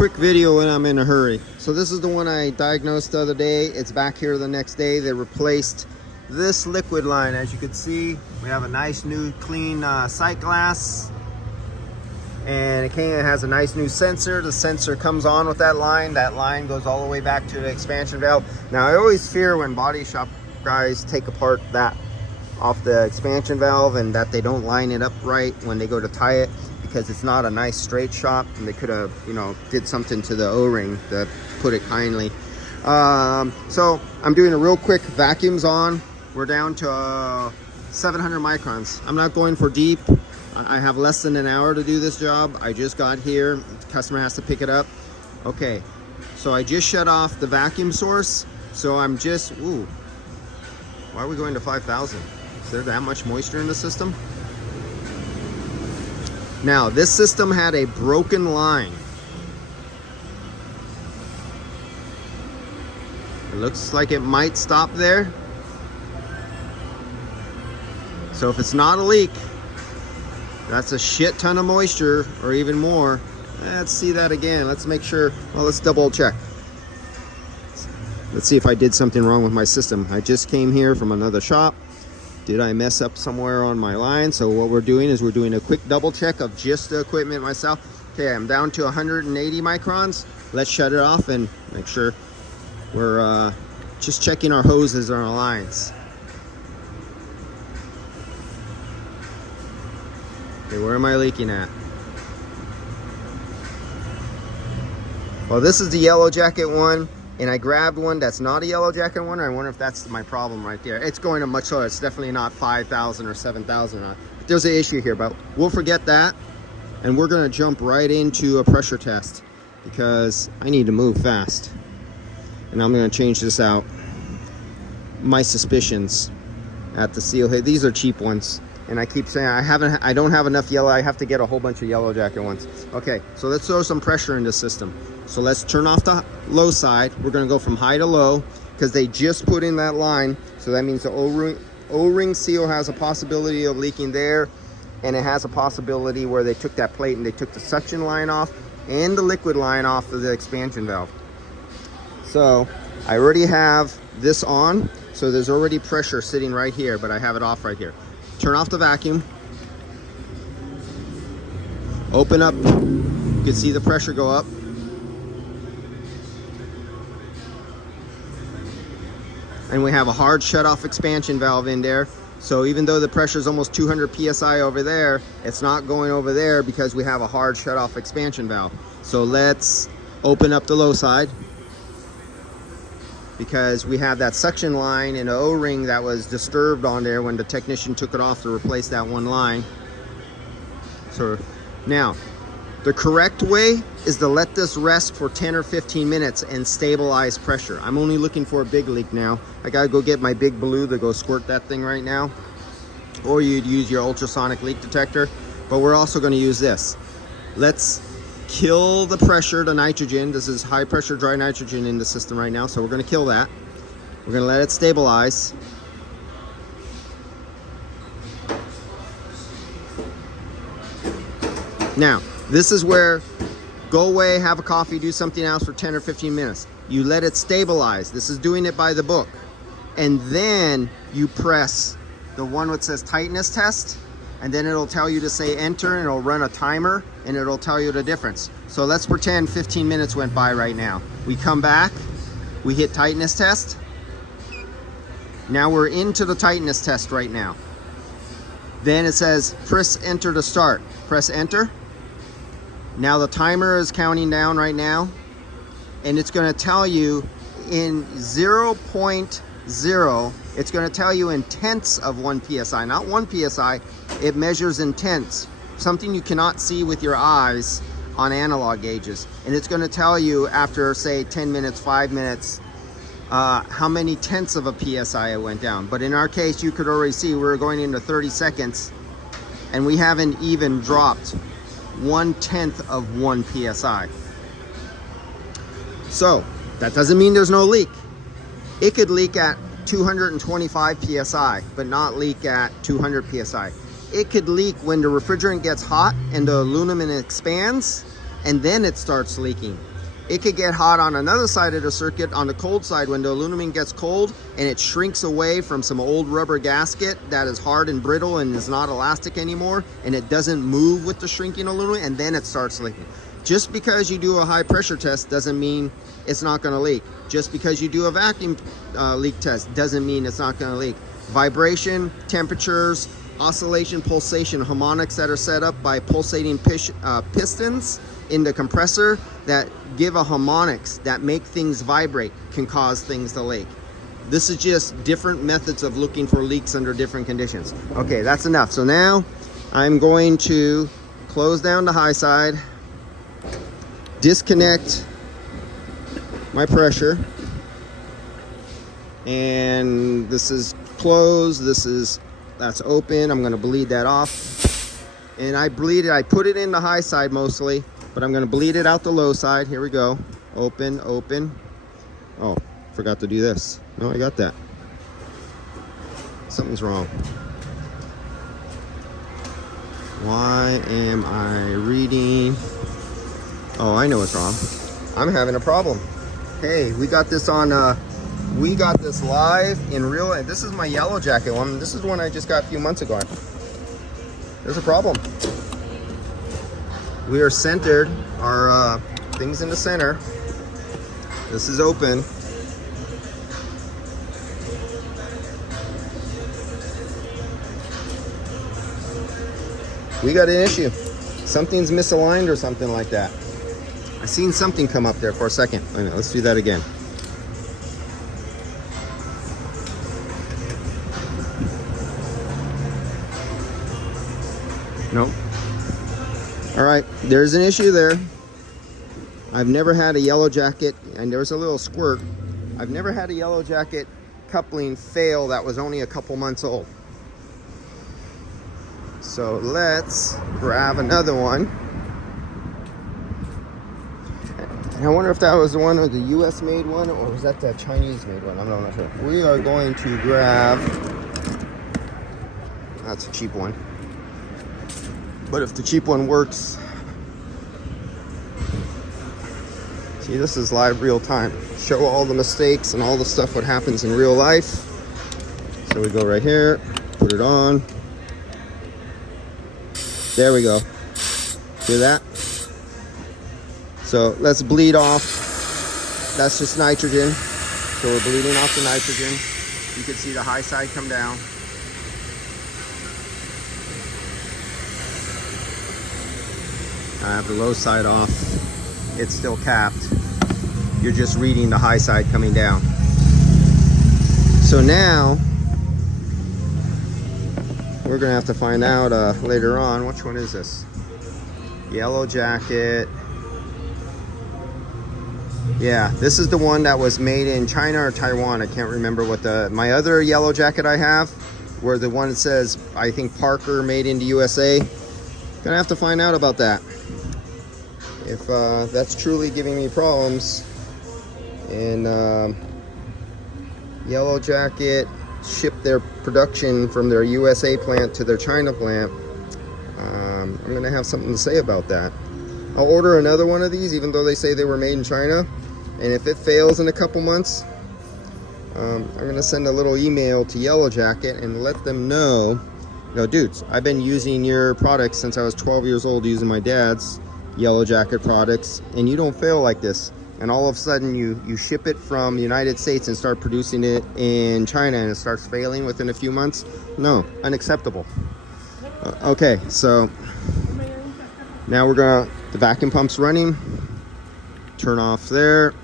quick video when I'm in a hurry. So this is the one I diagnosed the other day. It's back here the next day. They replaced this liquid line. As you can see, we have a nice new clean sight glass, and it has a nice new sensor. The sensor comes on with that line. That line goes all the way back to the expansion valve. Now I always fear when body shop guys take apart that off the expansion valve and that they don't line it up right when they go to tie it, because it's not a nice straight shot, and they could have, you know, did something to the O-ring, to put it kindly. So I'm doing a real quick vacuums on. We're down to 700 microns. I'm not going for deep. I have less than an hour to do this job. I just got here. The customer has to pick it up. Okay, so I just shut off the vacuum source. So I'm just, ooh, why are we going to 5,000? Is there that much moisture in the system? Now, this system had a broken line. It looks like it might stop there. So if it's not a leak, that's a shit ton of moisture, or even more. Let's see that again. Let's make sure. Well, let's double check. Let's see if I did something wrong with my system. I just came here from another shop. Did I mess up somewhere on my line? So what we're doing is we're doing a quick double check of just the equipment myself. Okay, I'm down to 180 microns. Let's shut it off and make sure we're just checking our hoses on our lines. Okay, where am I leaking at? Well, this is the yellow jacket one, and I grabbed one that's not a yellow jacket one. I wonder if that's my problem right there. It's going to much lower. It's definitely not 5,000 or 7,000. There's an issue here, but we'll forget that, and we're going to jump right into a pressure test because I need to move fast, and I'm going to change this out. My suspicions at the seal head. These are cheap ones. And I keep saying I don't have enough yellow. I have to get a whole bunch of yellow jacket ones. Okay, so let's throw some pressure in the system. So let's turn off the low side. We're gonna go from high to low because they just put in that line. So that means the O-ring seal has a possibility of leaking there, and it has a possibility where they took that plate and they took the suction line off and the liquid line off of the expansion valve. So I already have this on. So there's already pressure sitting right here, but I have it off right here. Turn off the vacuum. Open up. You can see the pressure go up. And we have a hard shut-off expansion valve in there. So even though the pressure is almost 200 psi over there, it's not going over there because we have a hard shut-off expansion valve. So let's open up the low side, because we have that suction line and an O-ring that was disturbed on there when the technician took it off to replace that one line. So now, the correct way is to let this rest for 10 or 15 minutes and stabilize pressure. I'm only looking for a big leak now. I gotta go get my big blue to go squirt that thing right now. Or you'd use your ultrasonic leak detector, but we're also gonna use this. Let's kill the pressure to nitrogen. This is high pressure dry nitrogen in the system right now, so we're going to kill that. We're going to let it stabilize. Now, this is where go away, have a coffee, do something else for 10 or 15 minutes. You let it stabilize. This is doing it by the book. And then you press the one that says tightness test, and then it'll tell you to say enter, and it'll run a timer, and it'll tell you the difference. So let's pretend 15 minutes went by right now. We come back, we hit tightness test. Now we're into the tightness test right now. Then it says press enter to start. Press enter. Now the timer is counting down right now, and it's gonna tell you in 0.0, it's going to tell you in tenths of 1 psi, not 1 psi. It measures in tenths, something you cannot see with your eyes on analog gauges. And it's going to tell you after, say, 10 minutes, 5 minutes, how many tenths of a psi it went down. But in our case, you could already see we're going into 30 seconds, and we haven't even dropped 1/10 of 1 psi. So that doesn't mean there's no leak. It could leak at 225 psi, but not leak at 200 psi. It could leak when the refrigerant gets hot and the aluminum expands, and then it starts leaking. It could get hot on another side of the circuit, on the cold side when the aluminum gets cold and it shrinks away from some old rubber gasket that is hard and brittle and is not elastic anymore, and it doesn't move with the shrinking aluminum, and then it starts leaking. Just because you do a high pressure test doesn't mean it's not going to leak. Just because you do a vacuum leak test doesn't mean it's not going to leak. Vibration, temperatures, oscillation, pulsation, harmonics that are set up by pulsating pistons in the compressor that give a harmonics that make things vibrate can cause things to leak. This is just different methods of looking for leaks under different conditions. Okay, that's enough. So now I'm going to close down the high side, disconnect my pressure, and this is closed, that's open. I'm going to bleed that off, and I put it in the high side mostly, but I'm going to bleed it out the low side. Here we go. Open, open. Oh, forgot to do this. No, I got that. Something's wrong. Why am I reading? Oh, I know what's wrong. I'm having a problem. Hey, we got this on we got this live in real life. This is my yellow jacket one. This is one I just got a few months ago. There's a problem. We are centered, our things in the center. This is open. We got an issue. Something's misaligned or something like that. I seen something come up there for a second. Wait a minute, let's do that again. Nope. All right, there's an issue there. I've never had a yellow jacket, and there was a little squirt. I've never had a yellow jacket coupling fail that was only a couple months old. So let's grab another one. And I wonder if that was the one or the US made one, or was that the Chinese made one? I'm not sure. We are going to grab, that's a cheap one. But if the cheap one works, see, this is live real time. Show all the mistakes and all the stuff what happens in real life. So we go right here, put it on. There we go. See that? So let's bleed off. That's just nitrogen. So we're bleeding off the nitrogen. You can see the high side come down. I have the low side off. It's still capped. You're just reading the high side coming down. So now we're gonna have to find out later on, which one is this? Yellow jacket. Yeah, this is the one that was made in China or Taiwan. I can't remember what my other yellow jacket I have, where the one that says, I think Parker made in the USA. Gonna have to find out about that. If that's truly giving me problems. And Yellow Jacket shipped their production from their USA plant to their China plant. I'm gonna have something to say about that. I'll order another one of these, even though they say they were made in China. And if it fails in a couple months, I'm gonna send a little email to Yellow Jacket and let them know, dudes, I've been using your products since I was 12 years old, using my dad's Yellow Jacket products, and you don't fail like this. And all of a sudden you ship it from the United States and start producing it in China, and it starts failing within a few months. No, unacceptable. Okay, so now the vacuum pump's running. Turn off there.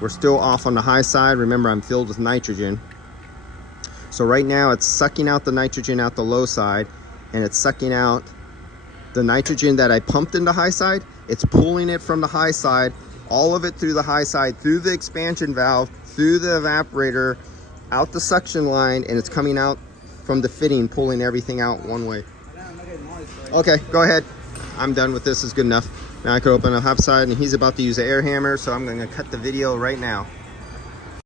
We're still off on the high side. Remember, I'm filled with nitrogen. So right now it's sucking out the nitrogen out the low side, and it's sucking out the nitrogen that I pumped in the high side. It's pulling it from the high side, all of it through the high side, through the expansion valve, through the evaporator, out the suction line, and it's coming out from the fitting, pulling everything out one way. Okay, go ahead. I'm done with this. It's good enough. Now I can open the hub side, and he's about to use an air hammer, so I'm going to cut the video right now.